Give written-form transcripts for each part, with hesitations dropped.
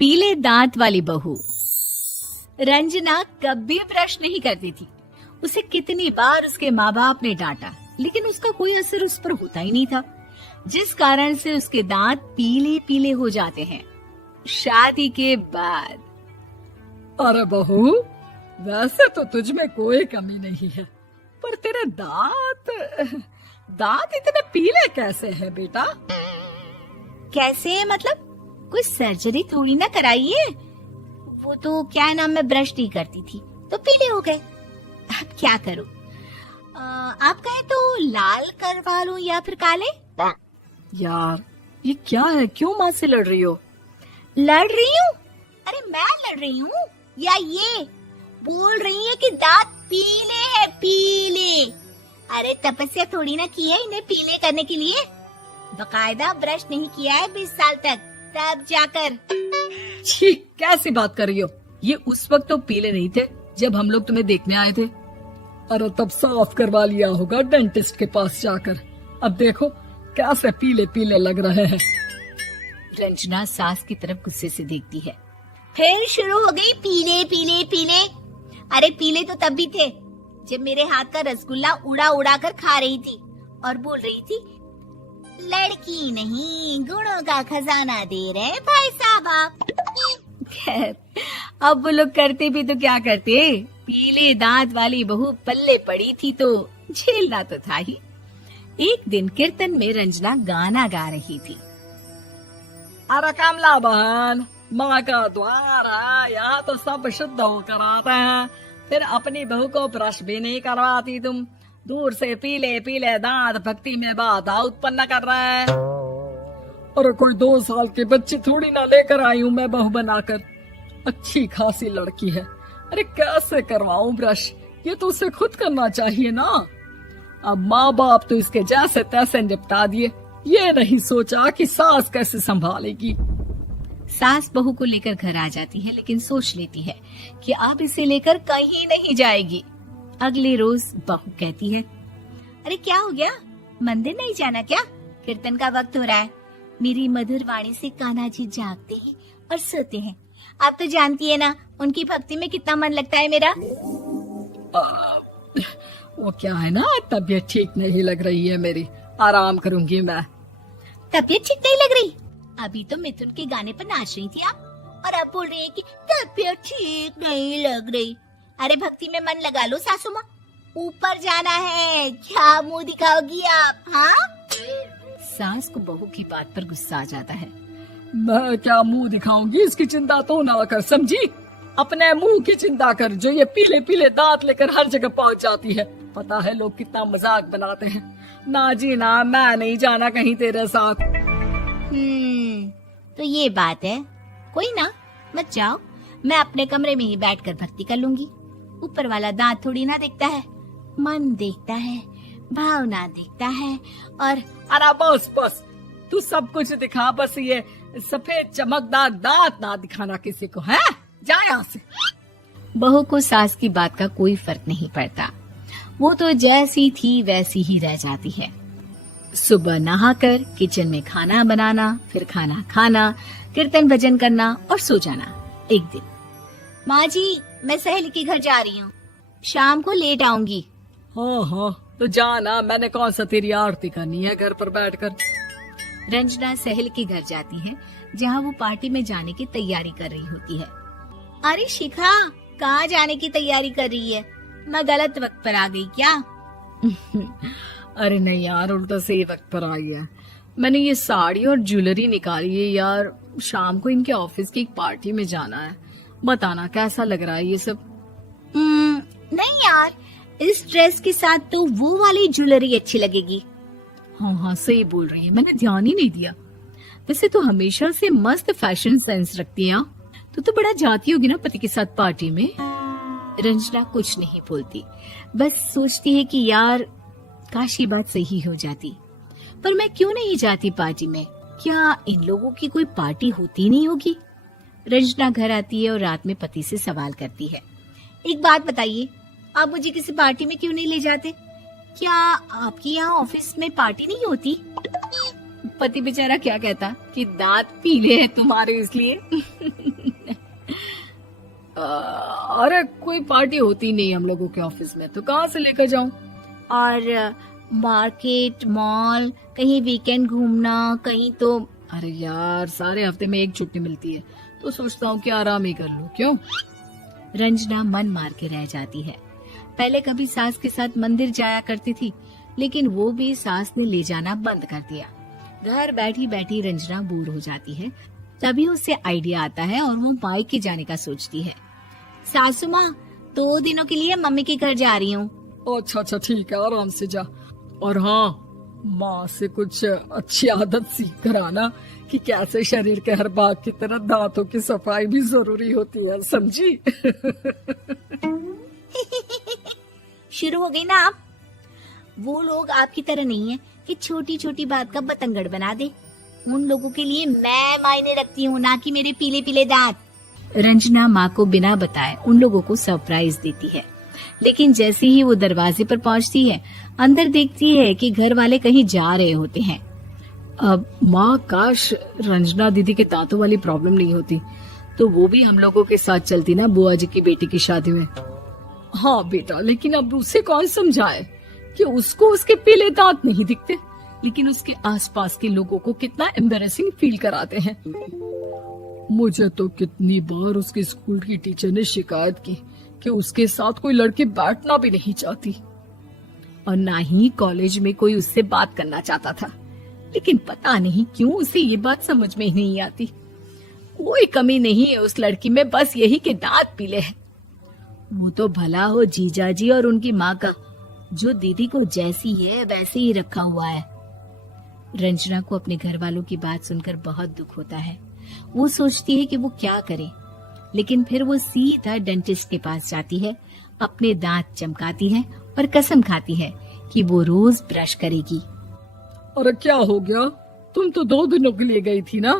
पीले दांत वाली बहू। रंजना कभी ब्रश नहीं करती थी। उसे कितनी बार उसके माँ बाप ने डांटा, लेकिन उसका कोई असर उस पर होता ही नहीं था, जिस कारण से उसके दांत पीले पीले हो जाते हैं। शादी के बाद अरे बहू, वैसे तो तुझ में कोई कमी नहीं है, पर तेरे दांत इतने पीले कैसे हैं बेटा? कैसे मतलब? कोई सर्जरी थोड़ी ना कराइए। वो तो क्या नाम, मैं ब्रश नहीं करती थी तो पीले हो गए। अब क्या करूं? आप कहें तो लाल करवा लूं या फिर काले? यार ये क्या है, क्यों माँ से लड़ रही हो? लड़ रही हूँ? अरे मैं लड़ रही हूँ या ये बोल रही है कि दांत पीले हैं, पीले। अरे तपस्या थोड़ी ना की है इन्हें पीले करने के लिए। बकायदा ब्रश नहीं किया है 20 साल तक, तब जाकर। छी, कैसी बात कर रही हो? ये उस वक्त तो पीले नहीं थे जब हम लोग तुम्हें देखने आए थे। अरे तब साफ करवा लिया होगा डेंटिस्ट के पास जाकर। अब देखो कैसे पीले पीले लग रहे हैं। रंजना सास की तरफ गुस्से से देखती है। फिर शुरू हो गई पीले पीले पीले। अरे पीले तो तब भी थे जब मेरे हाथ का रसगुल्ला उड़ा उड़ा कर खा रही थी और बोल रही थी, लड़की नहीं गुणों का खजाना दे रहे भाई साहब आप। खैर, अब वो लोग करते भी तो क्या करते, पीले दांत वाली बहू पल्ले पड़ी थी तो झेलना तो था ही। एक दिन कीर्तन में रंजना गाना गा रही थी। अरे कमला बहन, माँ का द्वार है, यहाँ तो सब शुद्ध होकर आते हैं, फिर अपनी बहू को ब्रश भी नहीं करवाती तुम। दूर से पीले पीले दांत भक्ति में बाधा उत्पन्न कर रहे हैं। अरे कोई 2 साल की बच्ची थोड़ी ना लेकर आई हूँ मैं बहू बनाकर। अच्छी खासी लड़की है, अरे कैसे करवाऊं ब्रश? ये तो उसे खुद करना चाहिए ना। अब माँ बाप तो इसके जैसे तैसे निपटा दिए, ये नहीं सोचा कि सास कैसे संभालेगी। सास बहू को लेकर घर आ जाती है, लेकिन सोच लेती है कि अब इसे लेकर कहीं नहीं जाएगी। अगले रोज बहू कहती है, अरे क्या हो गया, मंदिर नहीं जाना क्या? कीर्तन का वक्त हो रहा है। मेरी मधुर वाणी से कान्हा जी जागते हैं और सोते हैं। आप तो जानती है ना उनकी भक्ति में कितना मन लगता है मेरा। वो क्या है ना, तबीयत ठीक नहीं लग रही है मेरी, आराम करूंगी मैं। तबीयत ठीक नहीं लग रही? अभी तो मिथुन के गाने पर नाच रही थी आप, और अब बोल रही है कि तबीयत ठीक नहीं लग रही। अरे भक्ति में मन लगा लो सासू माँ, ऊपर जाना है, क्या मुंह दिखाओगी आप? हाँ? सास को बहू की बात पर गुस्सा आ जाता है। मैं क्या मुंह दिखाऊंगी, इसकी चिंता तो ना कर, समझी? अपने मुंह की चिंता कर, जो ये पीले पीले दांत लेकर हर जगह पहुंच जाती है। पता है लोग कितना मजाक बनाते हैं। ना जी ना, मैं नहीं जाना कहीं तेरे साथ। तो ये बात है, कोई ना, मत जाओ, मैं अपने कमरे में ही बैठकर भक्ति कर लूंगी। ऊपर वाला दांत थोड़ी ना देखता है, मन देखता है, भावना देखता है। और अरे बस बस, तू सब कुछ दिखा, बस ये सफेद चमकदार दांत ना दिखाना किसी को, है? जा यहाँ से। बहू को सास की बात का कोई फर्क नहीं पड़ता, वो तो जैसी थी वैसी ही रह जाती है। सुबह नहाकर किचन में खाना बनाना, फिर खाना खाना, कीर्तन भजन करना और सो जाना। एक दिन, माँ जी मैं सहेली के घर जा रही हूँ, शाम को लेट आऊंगी। हाँ हाँ तो जाना, मैंने कौन सा तेरी आरती करनी है घर पर बैठकर। रंजना सहेली के घर जाती है, जहाँ वो पार्टी में जाने की तैयारी कर रही होती है। अरे शिखा, कहाँ जाने की तैयारी कर रही है? मैं गलत वक्त पर आ गई क्या? अरे नहीं यार, उल्टा सही वक्त पर आ गया। मैंने ये साड़ी और ज्वेलरी निकाली है यार, शाम को इनके ऑफिस की एक पार्टी में जाना है। बताना कैसा लग रहा है ये सब? नहीं यार, इस ड्रेस के साथ तो वो वाली ज्वेलरी अच्छी लगेगी। हाँ हाँ सही बोल रही है, मैंने ध्यान ही नहीं दिया। वैसे तो हमेशा से मस्त फैशन सेंस रखती है। तो बड़ा जाती होगी ना पति के साथ पार्टी में। रंजना कुछ नहीं बोलती, बस सोचती है कि यार काश ये बात सही हो जाती, पर मैं क्यों नहीं जाती पार्टी में? क्या इन लोगों की कोई पार्टी होती नहीं होगी? रंजना घर आती है और रात में पति से सवाल करती है, एक बात बताइए, आप मुझे किसी पार्टी में क्यों नहीं ले जाते? क्या आपके यहाँ ऑफिस में पार्टी नहीं होती? पति बेचारा क्या कहता कि दांत पीले हैं तुम्हारे इसलिए। अरे कोई पार्टी होती नहीं हम लोगों के ऑफिस में, तो कहाँ से लेकर जाऊं? और मार्केट, मॉल, कहीं वीकेंड घूमना, कहीं तो। अरे यार, सारे हफ्ते में एक छुट्टी मिलती है, तो सोचता हूँ कि आराम ही कर लूं। क्यों? रंजना मन मार के रह जाती है। पहले कभी सास के साथ मंदिर जाया करती थी, लेकिन वो भी सास ने ले जाना बंद कर दिया। घर बैठी बैठी रंजना बोर हो जाती है। तभी उसे आइडिया आता है और वो मायके जाने का सोचती है। सासू माँ, 2 दिनों के लिए मम्मी के घर जा रही हूँ। अच्छा अच्छा, ठीक है, आराम से जा। और हाँ, माँ से कुछ अच्छी आदत सीख कर आना कि कैसे शरीर के हर भाग की तरह दांतों की सफाई भी जरूरी होती है, समझी? शुरू हो गई ना आप। वो लोग आपकी तरह नहीं है कि छोटी छोटी बात का बतंगड़ बना दे। उन लोगों के लिए मैं मायने रखती हूँ, ना कि मेरे पीले पीले दांत। रंजना माँ को बिना बताए उन लोगों को सरप्राइज देती है, लेकिन जैसे ही वो दरवाजे पर पहुँचती है, अंदर देखती है कि घर वाले कहीं जा रहे होते हैं। अब माँ, काश रंजना दीदी के दांतों वाली प्रॉब्लम नहीं होती, तो वो भी हम लोगों के साथ चलती ना बुआ जी की बेटी की शादी में। हाँ बेटा, लेकिन अब उसे कौन समझाए कि उसको उसके पीले दांत नहीं दिखते, लेकिन उसके आसपास के लोगों को कितना एम्बैरेसिंग फील कराते हैं। मुझे तो कितनी बार उसके स्कूल की टीचर ने शिकायत की कि उसके साथ कोई लड़की बैठना भी नहीं चाहती, और ना ही कॉलेज में कोई उससे बात करना चाहता था। लेकिन पता नहीं क्यों उसे ये बात समझ में ही नहीं आती। कोई कमी नहीं है उस लड़की में, बस यही कि दांत पीले हैं। वो तो भला हो जीजा जी और उनकी माँ का, जो दीदी को जैसी है वैसे ही रखा हुआ है। रंजना को अपने घर वालों की बात सुनकर बहुत दुख होता है। वो सोचती है कि वो क्या करे, लेकिन फिर वो सीधा डेंटिस्ट के पास जाती है, अपने दांत चमकाती है और कसम खाती है कि वो रोज ब्रश करेगी। अरे क्या हो गया? तुम तो 2 दिनों के लिए गई थी ना,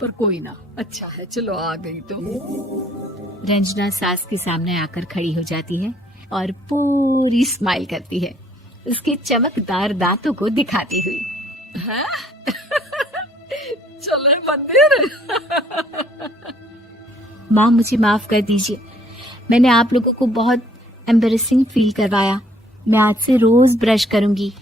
पर कोई ना, अच्छा है, चलो आ गई तो। रंजना सास के सामने आकर खड़ी हो जाती है और पूरी स्माइल करती है, उसके चमकदार दांतों को दिखाती हुई। हैं? चले मंदिर? माँ, मुझे माफ कर दीजिए, मैंने आप लोगों को बहुत एम्बैरेसिंग फील करवाया। मैं आज से रोज ब्रश करूंगी।